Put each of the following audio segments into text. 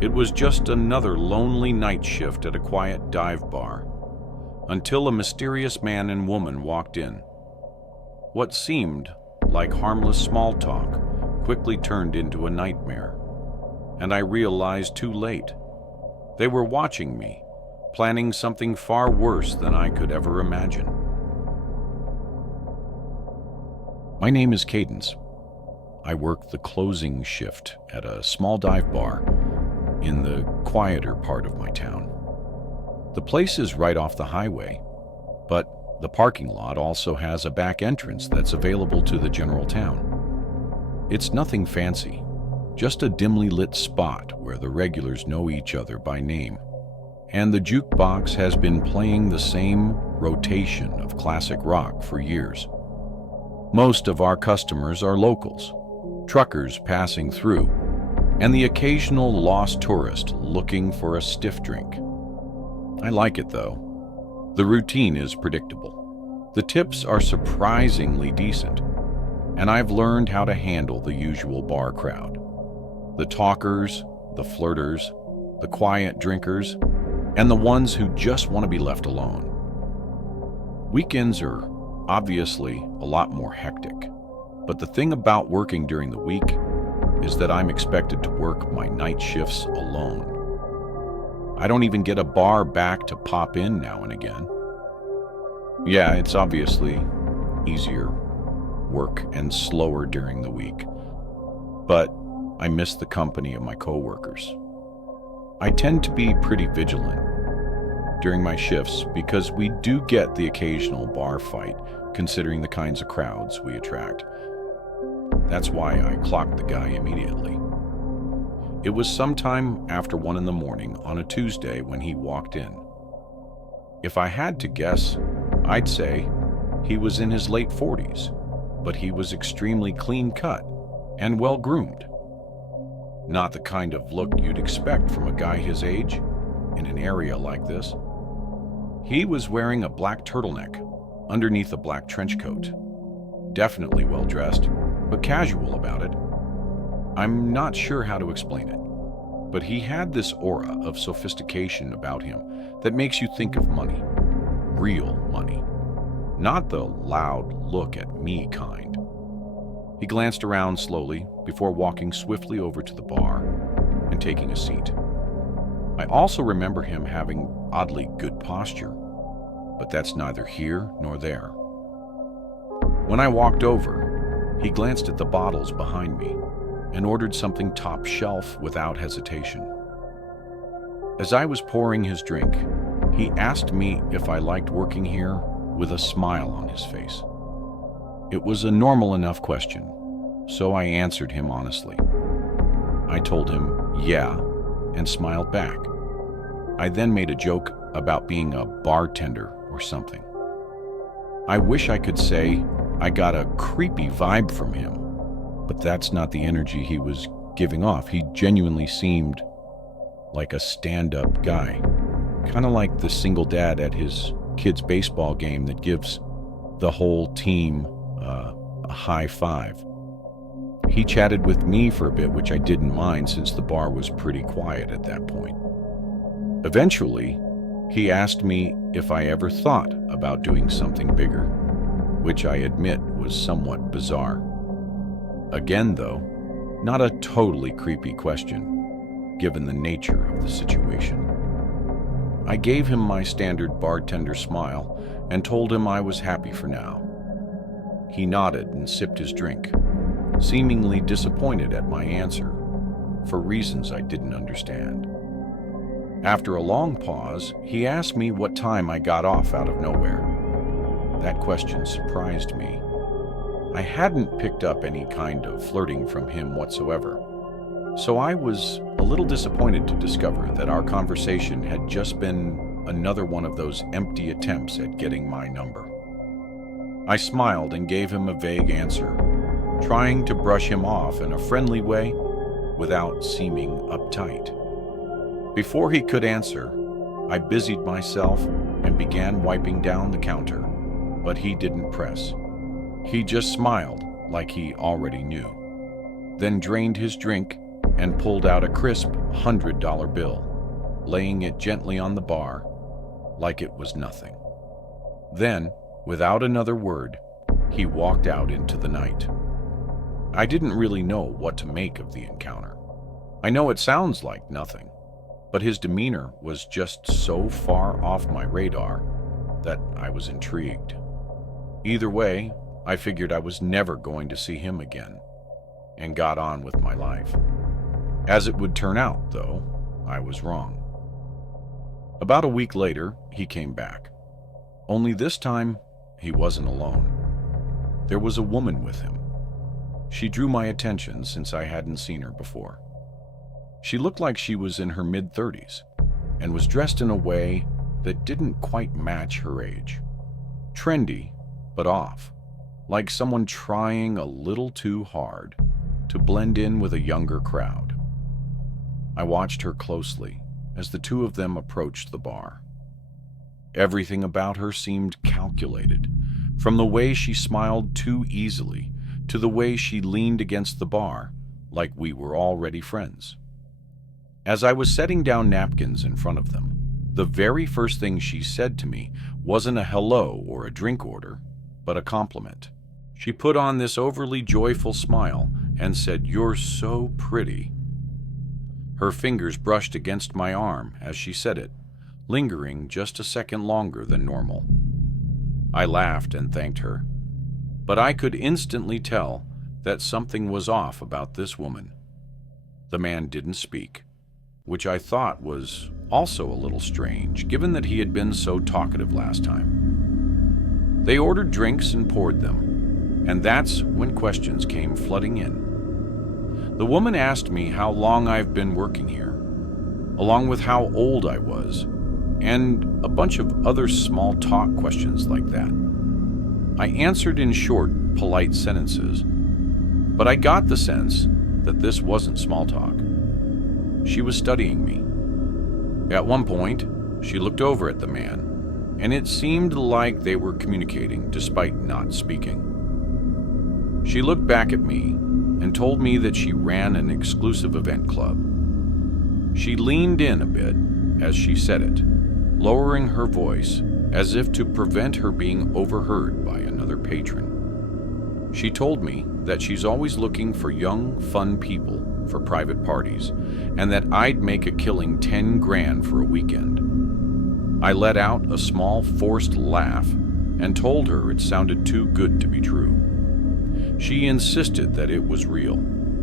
It was just another lonely night shift at a quiet dive bar, until a mysterious man and woman walked in. What seemed like harmless small talk quickly turned into a nightmare, and I realized too late. They were watching me, planning something far worse than I could ever imagine. My name is Cadence. I work the closing shift at a small dive bar in the quieter part of my town. The place is right off the highway, but the parking lot also has a back entrance that's available to the general town. It's nothing fancy, just a dimly lit spot where the regulars know each other by name. And the jukebox has been playing the same rotation of classic rock for years. Most of our customers are locals, truckers passing through, and the occasional lost tourist looking for a stiff drink. I like it though. The routine is predictable. The tips are surprisingly decent, and I've learned how to handle the usual bar crowd. The talkers, the flirters, the quiet drinkers, and the ones who just want to be left alone. Weekends are obviously a lot more hectic, but the thing about working during the week is that I'm expected to work my night shifts alone. I don't even get a bar back to pop in now and again. Yeah, it's obviously easier work and slower during the week, but I miss the company of my coworkers. I tend to be pretty vigilant during my shifts because we do get the occasional bar fight, considering the kinds of crowds we attract. That's why I clocked the guy immediately. It was sometime after 1 a.m. on a Tuesday when he walked in. If I had to guess, I'd say he was in his late 40s, but he was extremely clean-cut and well-groomed. Not the kind of look you'd expect from a guy his age in an area like this. He was wearing a black turtleneck underneath a black trench coat. Definitely well-dressed, but casual about it. I'm not sure how to explain it, but he had this aura of sophistication about him that makes you think of money. Real money. Not the loud look at me kind. He glanced around slowly before walking swiftly over to the bar and taking a seat. I also remember him having oddly good posture, but that's neither here nor there. When I walked over, he glanced at the bottles behind me and ordered something top shelf without hesitation. As I was pouring his drink, he asked me if I liked working here with a smile on his face. It was a normal enough question, so I answered him honestly. I told him, yeah, and smiled back. I then made a joke about being a bartender or something. I wish I could say I got a creepy vibe from him, but that's not the energy he was giving off. He genuinely seemed like a stand-up guy, kind of like the single dad at his kid's baseball game that gives the whole team a high five. He chatted with me for a bit, which I didn't mind since the bar was pretty quiet at that point. Eventually, he asked me if I ever thought about doing something bigger, which I admit was somewhat bizarre. Again, though, not a totally creepy question, given the nature of the situation. I gave him my standard bartender smile and told him I was happy for now. He nodded and sipped his drink, seemingly disappointed at my answer, for reasons I didn't understand. After a long pause, he asked me what time I got off out of nowhere. That question surprised me. I hadn't picked up any kind of flirting from him whatsoever, so I was a little disappointed to discover that our conversation had just been another one of those empty attempts at getting my number. I smiled and gave him a vague answer, trying to brush him off in a friendly way without seeming uptight. Before he could answer, I busied myself and began wiping down the counter, but he didn't press. He just smiled like he already knew, then drained his drink and pulled out a crisp $100 bill, laying it gently on the bar like it was nothing. Then, without another word, he walked out into the night. I didn't really know what to make of the encounter. I know it sounds like nothing, but his demeanor was just so far off my radar that I was intrigued. Either way, I figured I was never going to see him again, and got on with my life. As it would turn out, though, I was wrong. About a week later, he came back. Only this time, he wasn't alone. There was a woman with him. She drew my attention since I hadn't seen her before. She looked like she was in her mid-30s and was dressed in a way that didn't quite match her age. Trendy, but off, like someone trying a little too hard to blend in with a younger crowd. I watched her closely as the two of them approached the bar. Everything about her seemed calculated, from the way she smiled too easily to the way she leaned against the bar like we were already friends. As I was setting down napkins in front of them, the very first thing she said to me wasn't a hello or a drink order, but a compliment. She put on this overly joyful smile and said, "You're so pretty." Her fingers brushed against my arm as she said it, lingering just a second longer than normal. I laughed and thanked her, but I could instantly tell that something was off about this woman. The man didn't speak, which I thought was also a little strange, given that he had been so talkative last time. They ordered drinks and poured them, and that's when questions came flooding in. The woman asked me how long I've been working here, along with how old I was, and a bunch of other small talk questions like that. I answered in short, polite sentences, but I got the sense that this wasn't small talk. She was studying me. At one point, she looked over at the man, and it seemed like they were communicating despite not speaking. She looked back at me and told me that she ran an exclusive event club. She leaned in a bit as she said it, lowering her voice as if to prevent her being overheard by another patron. She told me that she's always looking for young, fun people for private parties, and that I'd make a killing 10 grand for a weekend. I let out a small, forced laugh and told her it sounded too good to be true. She insisted that it was real,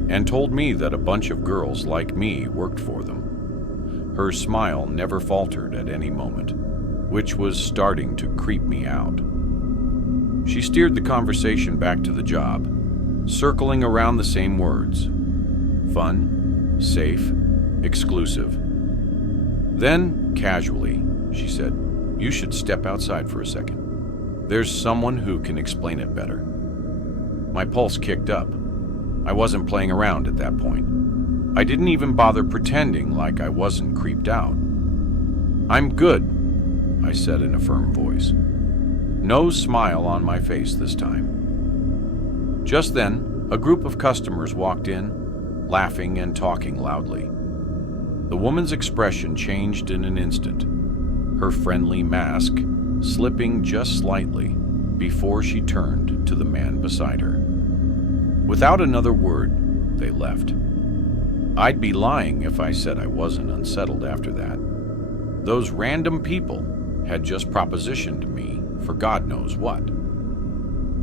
and told me that a bunch of girls like me worked for them. Her smile never faltered at any moment, which was starting to creep me out. She steered the conversation back to the job, circling around the same words: fun, safe, exclusive. Then, casually, she said, "You should step outside for a second. There's someone who can explain it better." My pulse kicked up. I wasn't playing around at that point. I didn't even bother pretending like I wasn't creeped out. "I'm good," I said in a firm voice. No smile on my face this time. Just then, a group of customers walked in, laughing and talking loudly. The woman's expression changed in an instant, her friendly mask slipping just slightly before she turned to the man beside her. Without another word, they left. I'd be lying if I said I wasn't unsettled after that. Those random people had just propositioned me for God knows what.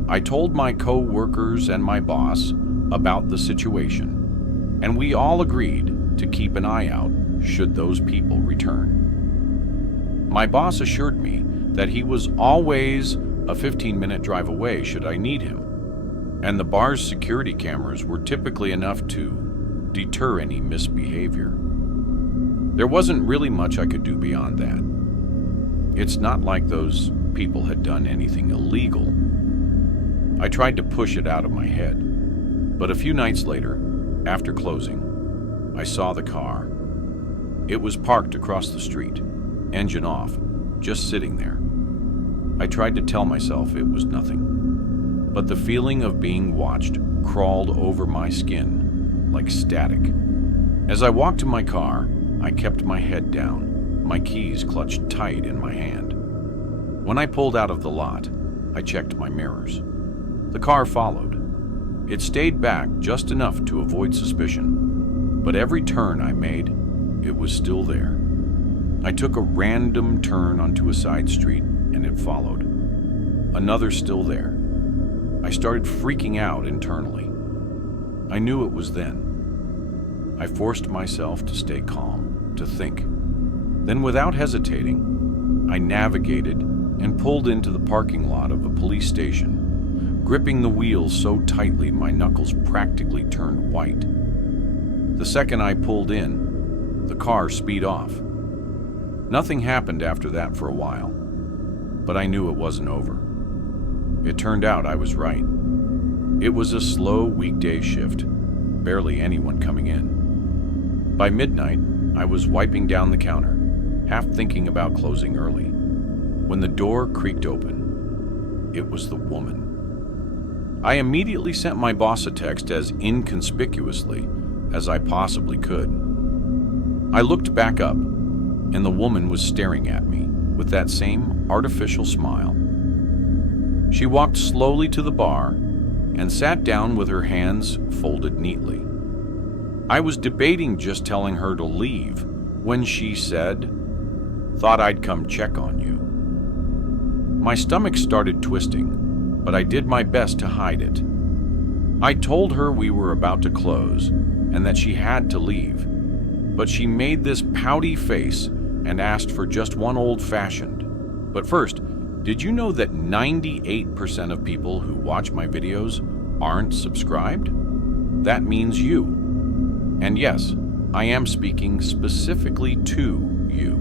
I told my co-workers and my boss about the situation, and we all agreed to keep an eye out should those people return. My boss assured me that he was always a 15-minute drive away should I need him, and the bar's security cameras were typically enough to deter any misbehavior. There wasn't really much I could do beyond that. It's not like those people had done anything illegal. I tried to push it out of my head, but a few nights later, after closing, I saw the car. It was parked across the street, engine off, just sitting there. I tried to tell myself it was nothing, but the feeling of being watched crawled over my skin like static. As I walked to my car, I kept my head down, my keys clutched tight in my hand. When I pulled out of the lot, I checked my mirrors. The car followed. It stayed back just enough to avoid suspicion, but every turn I made, it was still there. I took a random turn onto a side street, and it followed. Another still there. I started freaking out internally. I knew it was then. I forced myself to stay calm, to think. Then, without hesitating, I navigated and pulled into the parking lot of a police station, gripping the wheels so tightly my knuckles practically turned white. The second I pulled in, the car sped off. Nothing happened after that for a while, but I knew it wasn't over. It turned out I was right. It was a slow weekday shift, barely anyone coming in. By midnight, I was wiping down the counter, half thinking about closing early, when the door creaked open. It was the woman. I immediately sent my boss a text as inconspicuously as I possibly could. I looked back up, and the woman was staring at me with that same artificial smile. She walked slowly to the bar and sat down with her hands folded neatly. I was debating just telling her to leave when she said, "Thought I'd come check on you." My stomach started twisting, but I did my best to hide it. I told her we were about to close and that she had to leave, but she made this pouty face and asked for just one old-fashioned. But first, did you know that 98% of people who watch my videos aren't subscribed? That means you. And yes, I am speaking specifically to you.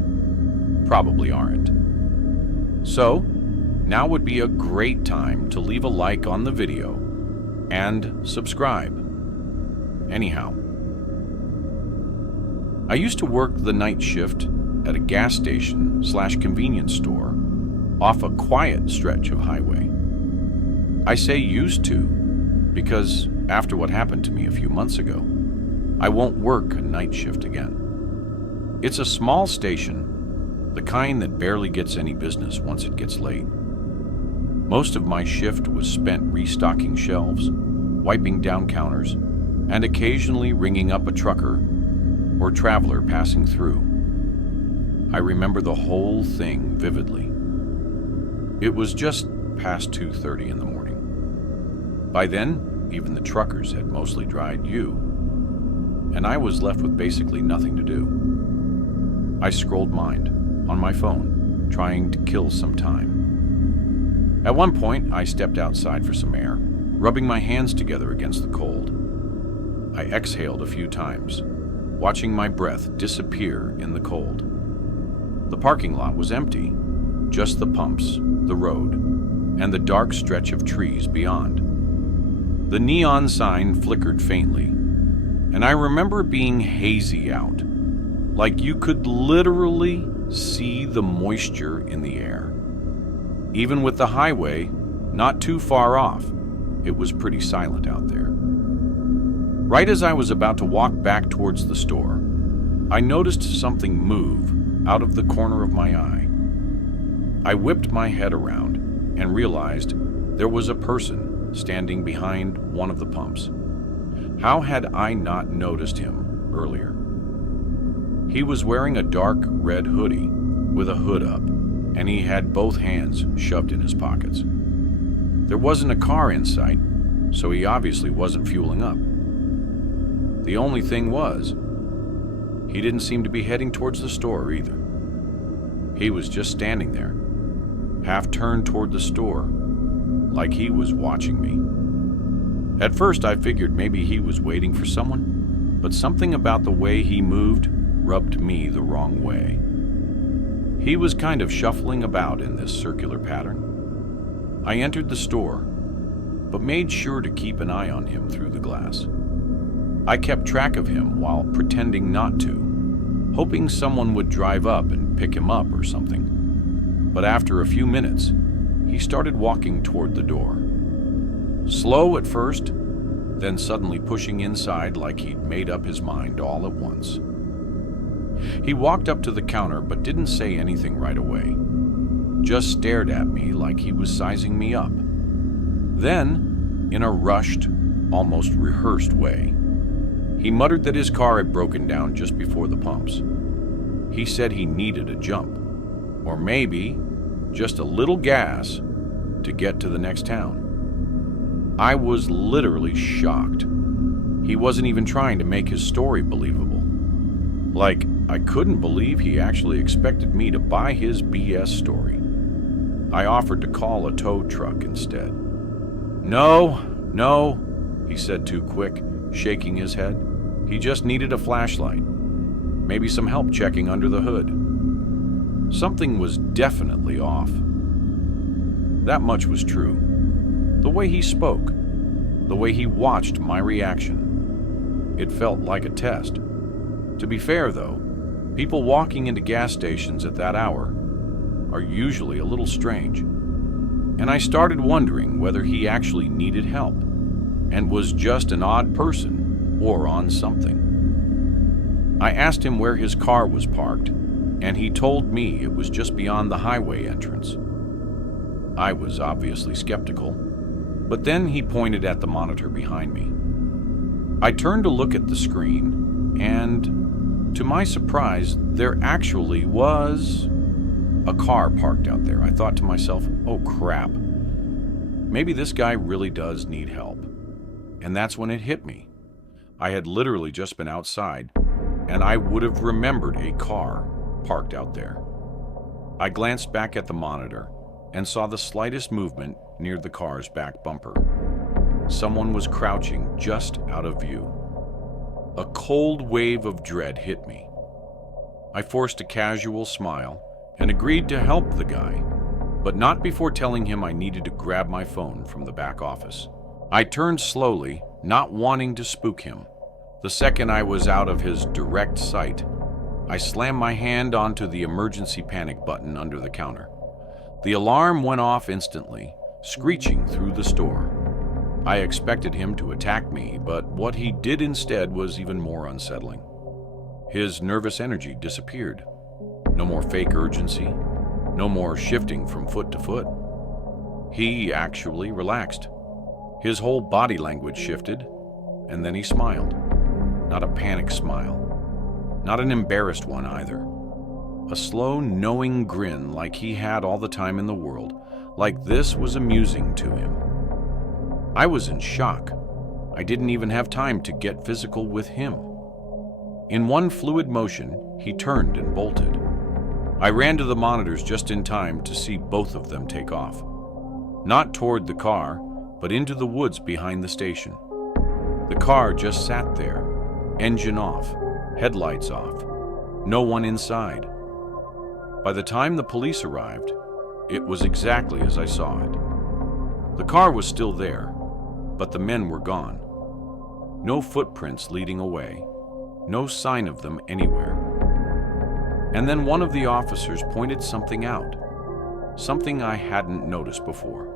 Probably aren't. So, now would be a great time to leave a like on the video and subscribe. Anyhow, I used to work the night shift at a gas station/convenience store off a quiet stretch of highway. I say used to because after what happened to me a few months ago, I won't work a night shift again. It's a small station, the kind that barely gets any business once it gets late. Most of my shift was spent restocking shelves, wiping down counters, and occasionally ringing up a trucker or traveler passing through. I remember the whole thing vividly. It was just past 2:30 in the morning. By then, even the truckers had mostly dried you, and I was left with basically nothing to do. I scrolled Mind on my phone, trying to kill some time. At one point, I stepped outside for some air, rubbing my hands together against the cold. I exhaled a few times, watching my breath disappear in the cold. The parking lot was empty, just the pumps, the road, and the dark stretch of trees beyond. The neon sign flickered faintly, and I remember being hazy out, like you could literally see the moisture in the air. Even with the highway not too far off, it was pretty silent out there. Right as I was about to walk back towards the store, I noticed something move out of the corner of my eye. I whipped my head around and realized there was a person standing behind one of the pumps. How had I not noticed him earlier? He was wearing a dark red hoodie with a hood up, and he had both hands shoved in his pockets. There wasn't a car in sight, so he obviously wasn't fueling up. The only thing was, he didn't seem to be heading towards the store either. He was just standing there, half turned toward the store, like he was watching me. At first I figured maybe he was waiting for someone, but something about the way he moved rubbed me the wrong way. He was kind of shuffling about in this circular pattern. I entered the store, but made sure to keep an eye on him through the glass. I kept track of him while pretending not to, hoping someone would drive up and pick him up or something. But after a few minutes, he started walking toward the door. Slow at first, then suddenly pushing inside like he'd made up his mind all at once. He walked up to the counter but didn't say anything right away, just stared at me like he was sizing me up. Then, in a rushed, almost rehearsed way, he muttered that his car had broken down just before the pumps. He said he needed a jump, or maybe just a little gas to get to the next town. I was literally shocked. He wasn't even trying to make his story believable. Like, I couldn't believe he actually expected me to buy his BS story. I offered to call a tow truck instead. No, he said too quick, shaking his head. He just needed a flashlight. Maybe some help checking under the hood. Something was definitely off. That much was true. The way he spoke, the way he watched my reaction. It felt like a test. To be fair, though, people walking into gas stations at that hour are usually a little strange. And I started wondering whether he actually needed help and was just an odd person or on something. I asked him where his car was parked, and he told me it was just beyond the highway entrance. I was obviously skeptical, but then he pointed at the monitor behind me. I turned to look at the screen, and to my surprise, there actually was a car parked out there. I thought to myself, oh crap, maybe this guy really does need help. And that's when it hit me. I had literally just been outside, and I would have remembered a car parked out there. I glanced back at the monitor and saw the slightest movement near the car's back bumper. Someone was crouching just out of view. A cold wave of dread hit me. I forced a casual smile and agreed to help the guy, but not before telling him I needed to grab my phone from the back office. I turned slowly, not wanting to spook him. The second I was out of his direct sight, I slammed my hand onto the emergency panic button under the counter. The alarm went off instantly, screeching through the store. I expected him to attack me, but what he did instead was even more unsettling. His nervous energy disappeared. No more fake urgency, no more shifting from foot to foot. He actually relaxed. His whole body language shifted, and then he smiled. Not a panic smile, not an embarrassed one either. A slow, knowing grin like he had all the time in the world, like this was amusing to him. I was in shock. I didn't even have time to get physical with him. In one fluid motion, he turned and bolted. I ran to the monitors just in time to see both of them take off. Not toward the car, but into the woods behind the station. The car just sat there, engine off, headlights off, no one inside. By the time the police arrived, it was exactly as I saw it. The car was still there, but the men were gone. No footprints leading away, no sign of them anywhere. And then one of the officers pointed something out, something I hadn't noticed before.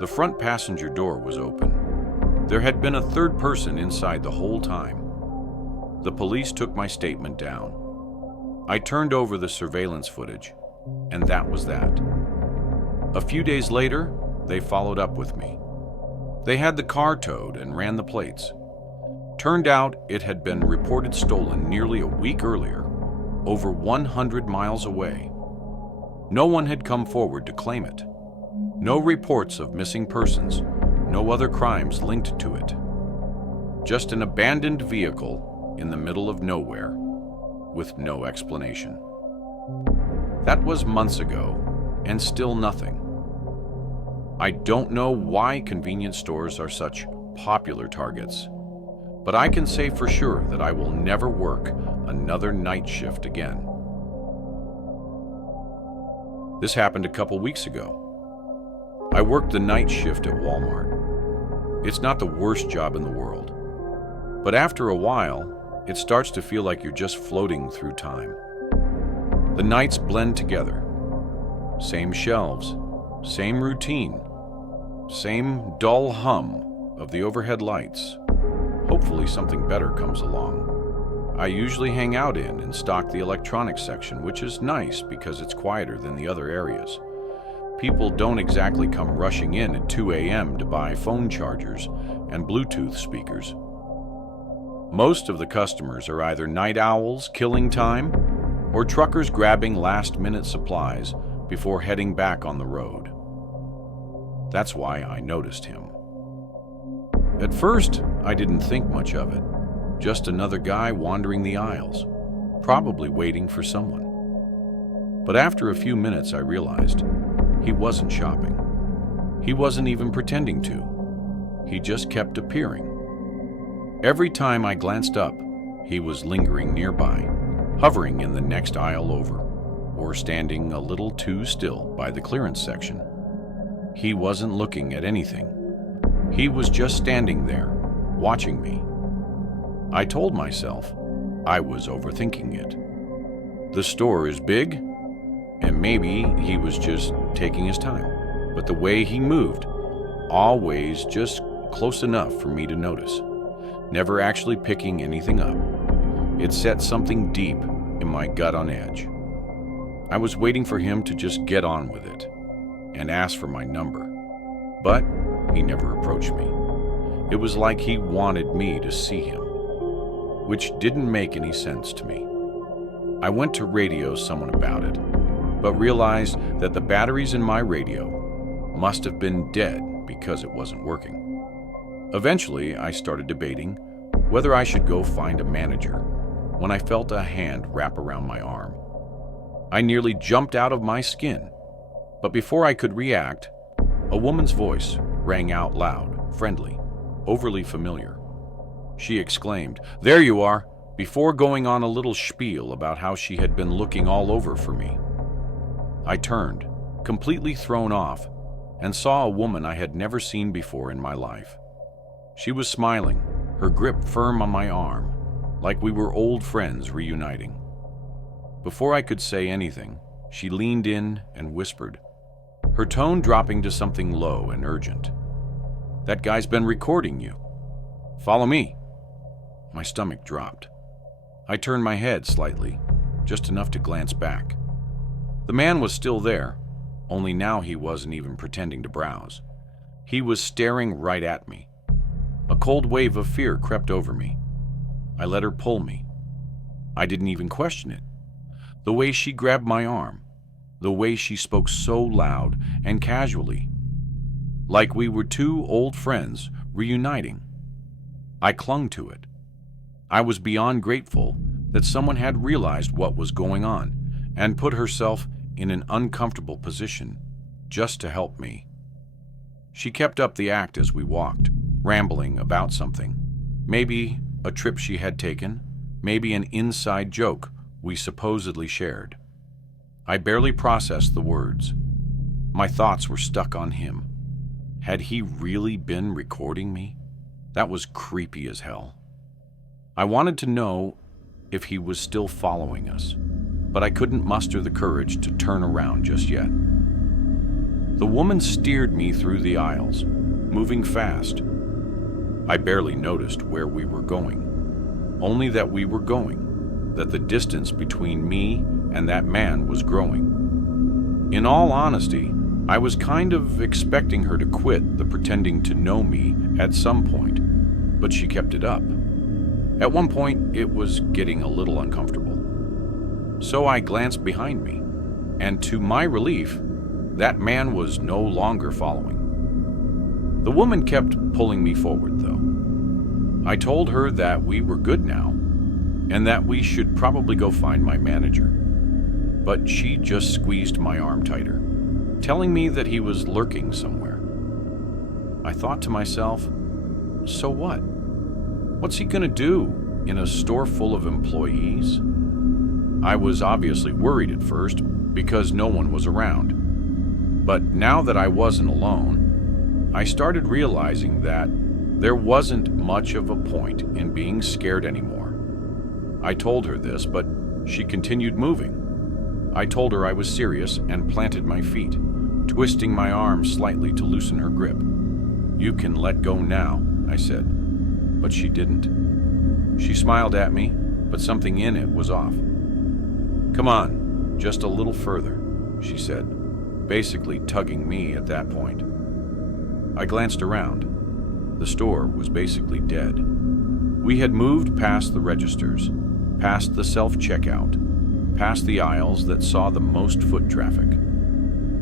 The front passenger door was open. There had been a third person inside the whole time. The police took my statement down. I turned over the surveillance footage, and that was that. A few days later, they followed up with me. They had the car towed and ran the plates. Turned out it had been reported stolen nearly a week earlier, over 100 miles away. No one had come forward to claim it. No reports of missing persons, no other crimes linked to it. Just an abandoned vehicle in the middle of nowhere, with no explanation. That was months ago, and still nothing. I don't know why convenience stores are such popular targets, but I can say for sure that I will never work another night shift again. This happened a couple weeks ago. I worked the night shift at Walmart. It's not the worst job in the world, but after a while, it starts to feel like you're just floating through time. The nights blend together. Same shelves, same routine, same dull hum of the overhead lights. Hopefully something better comes along. I usually hang out in and stock the electronics section, which is nice because it's quieter than the other areas. People don't exactly come rushing in at 2 a.m. to buy phone chargers and Bluetooth speakers. Most of the customers are either night owls killing time or truckers grabbing last-minute supplies before heading back on the road. That's why I noticed him. At first, I didn't think much of it. Just another guy wandering the aisles, probably waiting for someone. But after a few minutes, I realized he wasn't shopping. He wasn't even pretending to. He just kept appearing. Every time I glanced up, he was lingering nearby, hovering in the next aisle over, or standing a little too still by the clearance section. He wasn't looking at anything. He was just standing there, watching me. I told myself I was overthinking it. The store is big, and maybe he was just taking his time. But the way he moved, always just close enough for me to notice, never actually picking anything up. It set something deep in my gut on edge. I was waiting for him to just get on with it and ask for my number, but he never approached me. It was like he wanted me to see him, which didn't make any sense to me. I went to radio someone about it, but realized that the batteries in my radio must have been dead because it wasn't working. Eventually, I started debating whether I should go find a manager when I felt a hand wrap around my arm. I nearly jumped out of my skin, but before I could react, a woman's voice rang out loud, friendly, overly familiar. She exclaimed, "There you are," before going on a little spiel about how she had been looking all over for me. I turned, completely thrown off, and saw a woman I had never seen before in my life. She was smiling, her grip firm on my arm, like we were old friends reuniting. Before I could say anything, she leaned in and whispered, her tone dropping to something low and urgent. "That guy's been recording you. Follow me." My stomach dropped. I turned my head slightly, just enough to glance back. The man was still there, only now he wasn't even pretending to browse. He was staring right at me. A cold wave of fear crept over me. I let her pull me. I didn't even question it. The way she grabbed my arm, the way she spoke so loud and casually, like we were two old friends reuniting. I clung to it. I was beyond grateful that someone had realized what was going on and put herself in an uncomfortable position just to help me. She kept up the act as we walked, rambling about something. Maybe a trip she had taken, maybe an inside joke we supposedly shared. I barely processed the words. My thoughts were stuck on him. Had he really been recording me? That was creepy as hell. I wanted to know if he was still following us, but I couldn't muster the courage to turn around just yet. The woman steered me through the aisles, moving fast. I barely noticed where we were going, only that we were going, that the distance between me and that man was growing. In all honesty, I was kind of expecting her to quit the pretending to know me at some point, but she kept it up. At one point, it was getting a little uncomfortable. So I glanced behind me, and to my relief, that man was no longer following. The woman kept pulling me forward, though. I told her that we were good now, and that we should probably go find my manager. But she just squeezed my arm tighter, telling me that he was lurking somewhere. I thought to myself, so what? What's he gonna do in a store full of employees? I was obviously worried at first because no one was around. But now that I wasn't alone, I started realizing that there wasn't much of a point in being scared anymore. I told her this, but she continued moving. I told her I was serious and planted my feet, twisting my arm slightly to loosen her grip. "You can let go now," I said, but she didn't. She smiled at me, but something in it was off. "Come on, just a little further," she said, basically tugging me at that point. I glanced around. The store was basically dead. We had moved past the registers, past the self-checkout, past the aisles that saw the most foot traffic.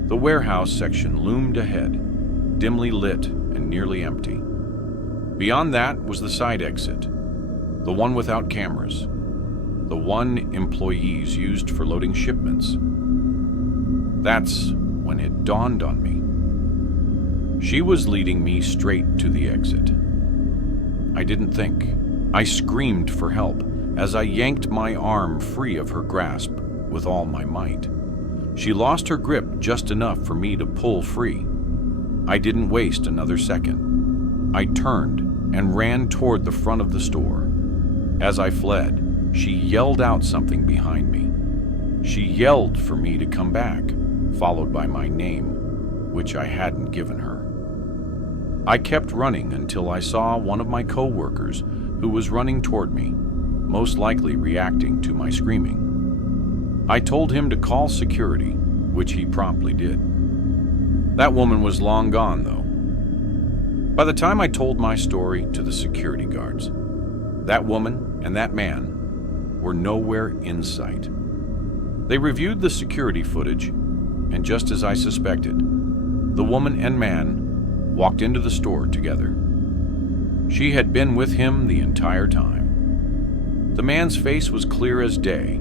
The warehouse section loomed ahead, dimly lit and nearly empty. Beyond that was the side exit, the one without cameras, the one employees used for loading shipments. That's when it dawned on me. She was leading me straight to the exit. I didn't think. I screamed for help as I yanked my arm free of her grasp with all my might. She lost her grip just enough for me to pull free. I didn't waste another second. I turned and ran toward the front of the store. As I fled, she yelled out something behind me. She yelled for me to come back, followed by my name, which I hadn't given her. I kept running until I saw one of my co-workers who was running toward me, most likely reacting to my screaming. I told him to call security, which he promptly did. That woman was long gone, though. By the time I told my story to the security guards, that woman and that man were nowhere in sight. They reviewed the security footage, and just as I suspected, the woman and man walked into the store together. She had been with him the entire time. The man's face was clear as day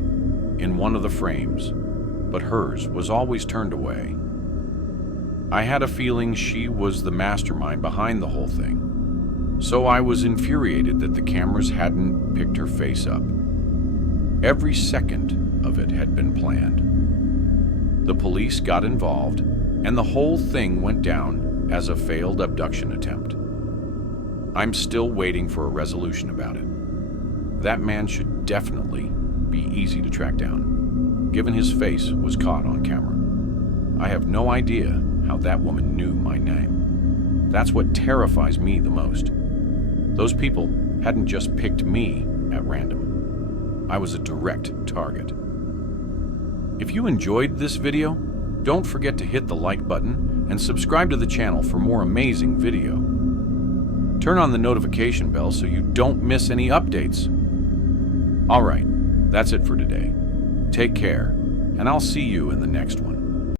in one of the frames, but hers was always turned away. I had a feeling she was the mastermind behind the whole thing, so I was infuriated that the cameras hadn't picked her face up. Every second of it had been planned. The police got involved, and the whole thing went down as a failed abduction attempt. I'm still waiting for a resolution about it. That man should definitely be easy to track down, given his face was caught on camera. I have no idea how that woman knew my name. That's what terrifies me the most. Those people hadn't just picked me at random. I was a direct target. If you enjoyed this video, don't forget to hit the like button and subscribe to the channel for more amazing video. Turn on the notification bell so you don't miss any updates. All right, that's it for today. Take care, and I'll see you in the next one.